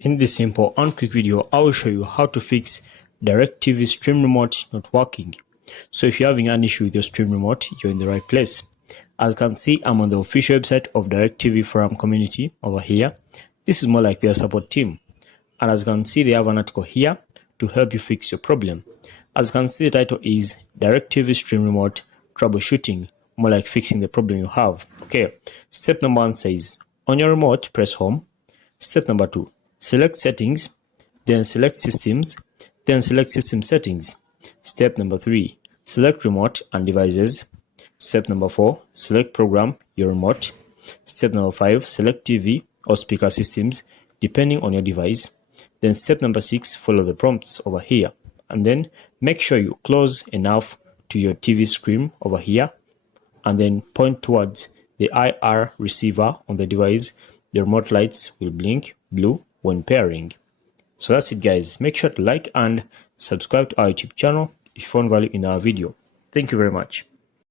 In this simple and quick video, I will show you how to fix DIRECTV stream remote not working. So if you're having an issue with your stream remote, you're in the right place. As you can see, I'm on the official website of DIRECTV forum community over here. This is more like their support team. And as you can see, they have an article here to help you fix your problem. As you can see, the title is DIRECTV stream remote troubleshooting, more like fixing the problem you have. Okay, step number 1 says, on your remote, press home. Step number 2, select settings, then select systems, then select system settings. Step number 3, select remote and devices. Step number 4, select program your remote. Step number 5, select TV or speaker systems depending on your device. Then step number 6, follow the prompts over here, and then make sure you close enough to your TV screen over here, and then point towards the IR receiver on the device. The remote lights will blink blue when pairing. So that's it, guys. Make sure to like and subscribe to our YouTube channel if you found value in our video. Thank you very much.